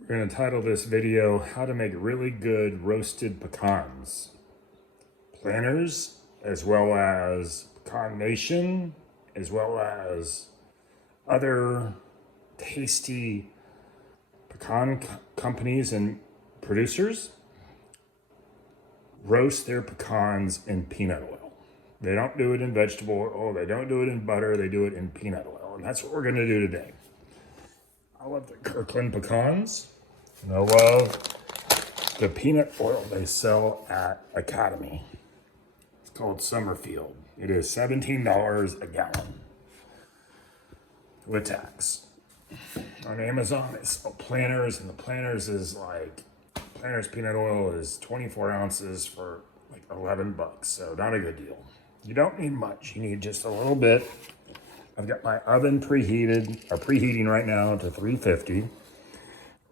We're going to title this video, How to Make Really Good Roasted Pecans. Planters, as well as Pecan Nation, as well as other tasty pecan companies and producers roast their pecans in peanut oil. They don't do it in vegetable oil, they don't do it in butter, they do it in peanut oil. And that's what we're going to do today. I love the Kirkland pecans, and I love the peanut oil they sell at Academy. It's called Summerfield. It is $17 a gallon with tax. On Amazon, they sell planters, and the planters is like, planters peanut oil is 24 ounces for like $11, so not a good deal. You don't need much, you need just a little bit. I've got my oven preheating right now to 350. What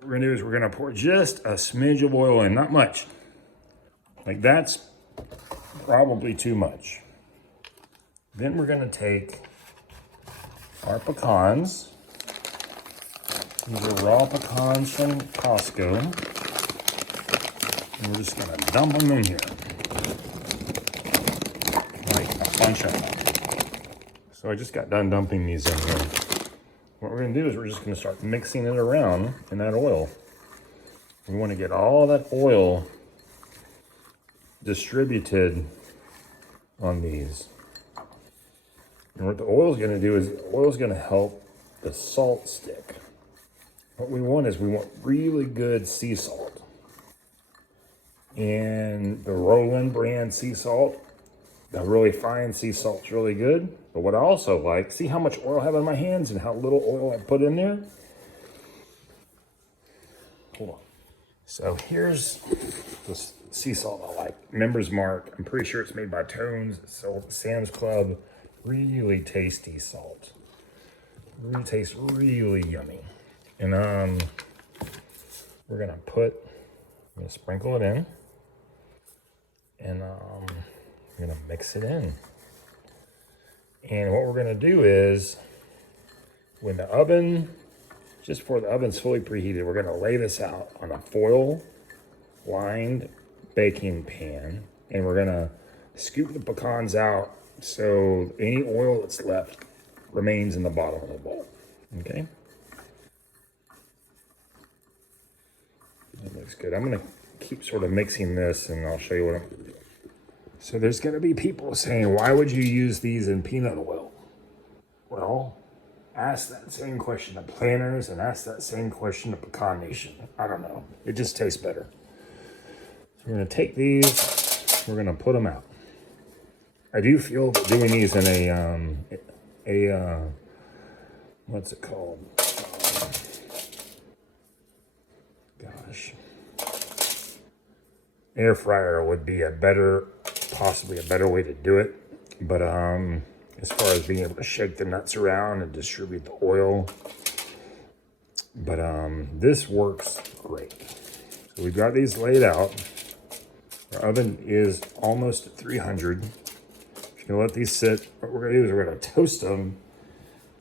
we're gonna do is we're gonna pour just a smidge of oil in, not much. Like that's probably too much. Then we're gonna take our pecans. These are raw pecans from Costco. And we're just gonna dump them in here. Like a bunch of them. So I just got done dumping these in here. What we're gonna do is we're just gonna start mixing it around in that oil. We wanna get all that oil distributed on these. And what the oil's gonna do is the oil's gonna help the salt stick. What we want is we want really good sea salt. And the Roland brand sea salt, the really fine sea salt's really good. But what I also like, see how much oil I have in my hands and how little oil I put in there? Hold on. So here's the sea salt I like. Members Mark. I'm pretty sure it's made by Tones. It's sold at Sam's Club. Really tasty salt. Really tastes really yummy. And we're gonna sprinkle it in. And we're gonna mix it in. And what we're gonna do is, when the oven, just before the oven's fully preheated, we're gonna lay this out on a foil lined baking pan, and we're gonna scoop the pecans out so any oil that's left remains in the bottom of the bowl, okay? That looks good. I'm gonna keep sort of mixing this and I'll show you what I'm gonna do. So there's gonna be people saying, why would you use these in peanut oil? Well, ask that same question to planters and ask that same question to Pecan Nation. I don't know, it just tastes better. So we're gonna take these, we're gonna put them out. I do feel that doing these in a what's it called? Air fryer would be possibly a better way to do it. But as far as being able to shake the nuts around and distribute the oil, but this works great. So we've got these laid out. Our oven is almost at 300. If you let these sit, what we're gonna do is we're gonna toast them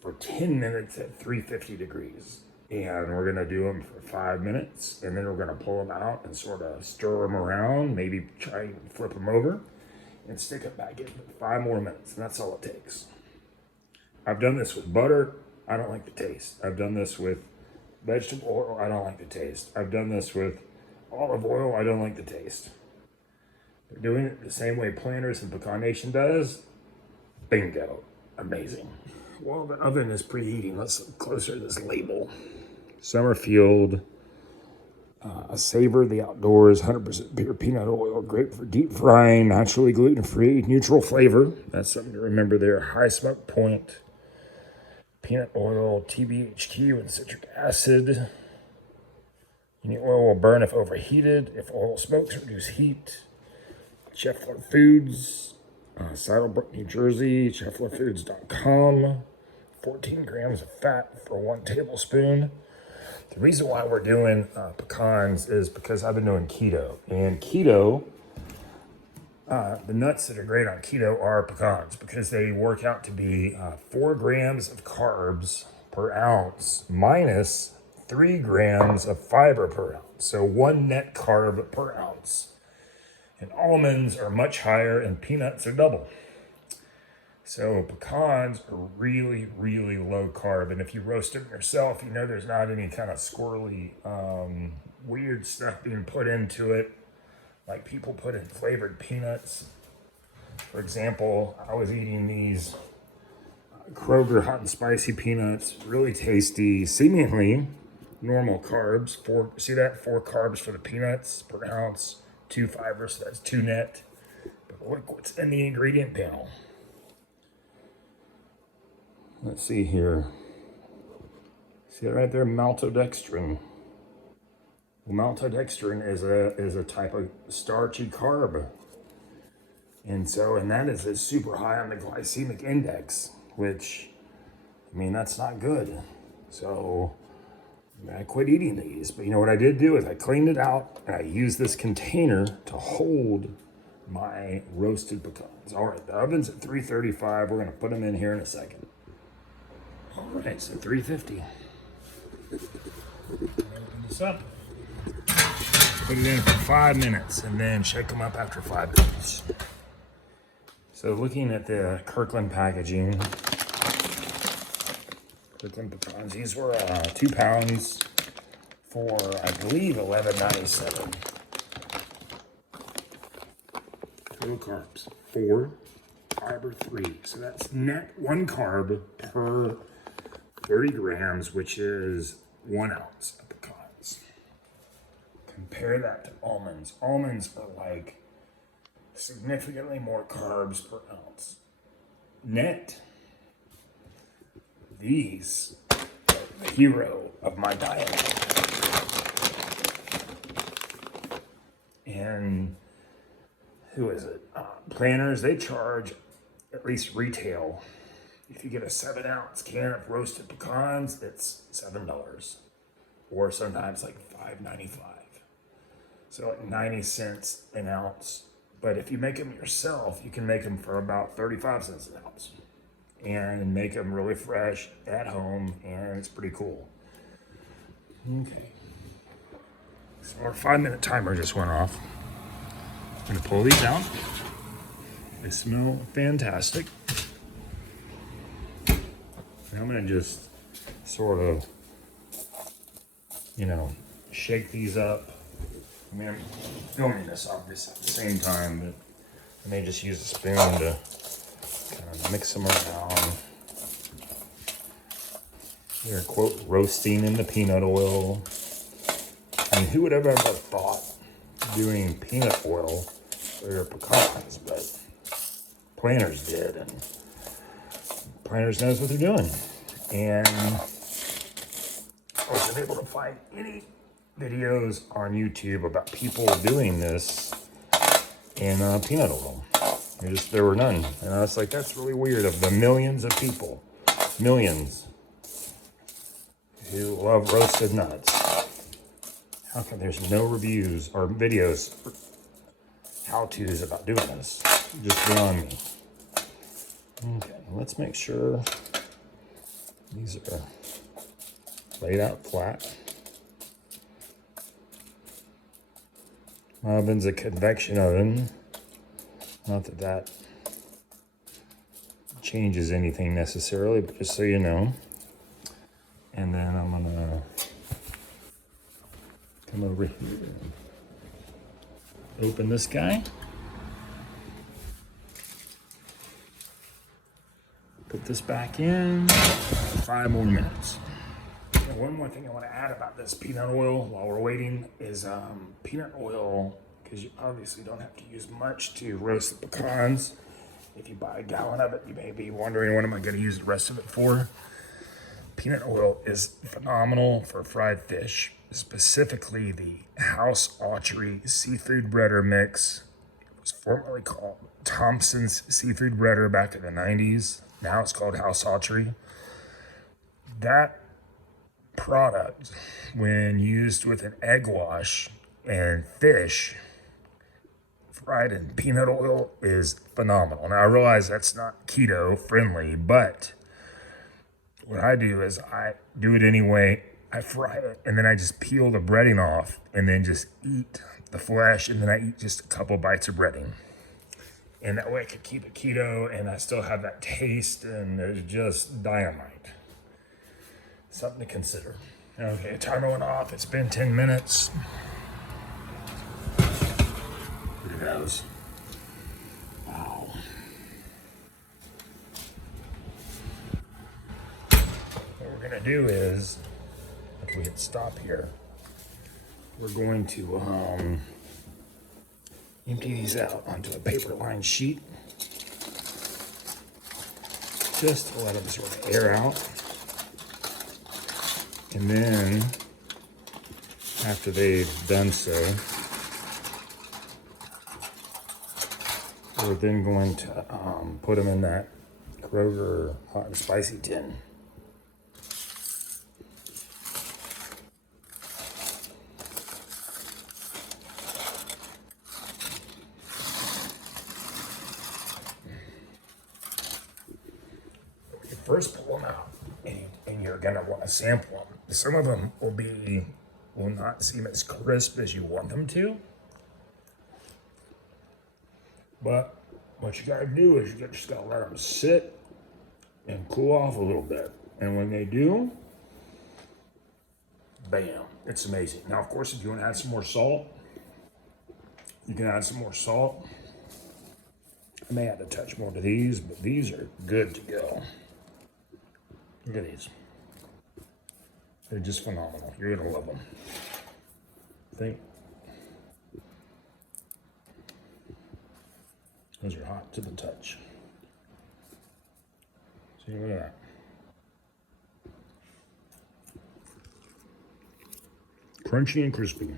for 10 minutes at 350 degrees. And we're gonna do them for 5 minutes, and then we're gonna pull them out and sort of stir them around, maybe try and flip them over, and stick it back in for 5 more minutes, and that's all it takes. I've done this with butter, I don't like the taste. I've done this with vegetable oil, I don't like the taste. I've done this with olive oil, I don't like the taste. They're doing it the same way Planters and Pecan Nation does. Bingo, amazing. While the oven is preheating, let's look closer at this label. Summerfield, Savor the Outdoors, 100% pure peanut oil, great for deep frying, naturally gluten-free, neutral flavor. That's something to remember there. High smoke point, peanut oil, TBHQ and citric acid. Any oil will burn if overheated. If oil smokes, reduce heat. Scheffler Foods, Saddlebrook, New Jersey, schefflerfoods.com. 14 grams of fat for 1 tablespoon. The reason why we're doing pecans is because I've been doing keto. And keto, the nuts that are great on keto are pecans because they work out to be 4 grams of carbs per ounce minus 3 grams of fiber per ounce. So 1 net carb per ounce. And almonds are much higher and peanuts are double. So pecans are really, really low carb. And if you roast them yourself, you know there's not any kind of squirrely, weird stuff being put into it. Like people put in flavored peanuts. For example, I was eating these Kroger hot and spicy peanuts, really tasty, seemingly normal carbs. See that? 4 carbs for the peanuts per ounce, 2 fibers, so that's 2 net. But look what's in the ingredient panel. Let's see here. See it right there, maltodextrin. Well, maltodextrin is a type of starchy carb. And that is super high on the glycemic index, which, I mean, that's not good. So I quit eating these. But you know what I did do is I cleaned it out and I used this container to hold my roasted pecans. All right, the oven's at 335. We're going to put them in here in a second. All right, so 350. Open this up. Put it in for 5 minutes and then shake them up after 5 minutes. So looking at the Kirkland packaging, Kirkland pecans, these were 2 pounds for, I believe, $11.97. Total carbs, 4, fiber 3. So that's net 1 carb per 30 grams, which is 1 ounce of pecans. Compare that to almonds. Almonds are like significantly more carbs per ounce. Net, these are the hero of my diet. And who is it? Planters, they charge, at least retail, if you get a 7-ounce can of roasted pecans, it's $7. Or sometimes like $5.95. So like 90 cents an ounce. But if you make them yourself, you can make them for about 35 cents an ounce. And make them really fresh at home, and it's pretty cool. Okay. So our 5-minute timer just went off. I'm gonna pull these out. They smell fantastic. And I'm gonna just sort of, shake these up. I mean, I'm filming this obviously at the same time, but I may just use a spoon to kind of mix them around. They're, quote, roasting in the peanut oil. I mean, who would have ever thought doing peanut oil for your pecans? But planters did, and planters knows what they're doing. And I wasn't able to find any videos on YouTube about people doing this in peanut oil. There were none. And I was like, that's really weird. Of the millions of people, millions, who love roasted nuts, how come there's no reviews or videos, how-tos about doing this? Just beyond me. Okay, let's make sure these are laid out flat. My oven's a convection oven. Not that that changes anything necessarily, but just so you know. And then I'm gonna come over here, open this guy. Put this back in, 5 more minutes. And one more thing I want to add about this peanut oil while we're waiting is peanut oil, because you obviously don't have to use much to roast the pecans. If you buy a gallon of it, you may be wondering, what am I going to use the rest of it for? Peanut oil is phenomenal for fried fish, specifically the House Autry seafood breader mix. It was formerly called Thompson's seafood breader back in the 90s. Now it's called House Autry. That product, when used with an egg wash and fish fried in peanut oil, is phenomenal. Now I realize that's not keto friendly, but what I do is I do it anyway. I fry it, and then I just peel the breading off, and then just eat the flesh, and then I eat just a couple bites of breading. And that way I could keep it keto, and I still have that taste, and it's just dynamite. Something to consider. Okay, timer went off. It's been 10 minutes. Look at those. Wow. What we're gonna do is, if we hit stop here, we're going to empty these out onto a paper lined sheet, just to let them sort of air out. And then, after they've done so, we're then going to put them in that Kroger hot and spicy tin. You first pull them out, and you're gonna want to sample them. Some of them will not seem as crisp as you want them to. But what you gotta do is you just gotta let them sit and cool off a little bit. And when they do, bam, it's amazing. Now, of course, if you want to add some more salt, you can add some more salt. I may add a touch more to these, but these are good to go. Look at these. They're just phenomenal. You're gonna love them. Those are hot to the touch. See, look at that. Crunchy and crispy.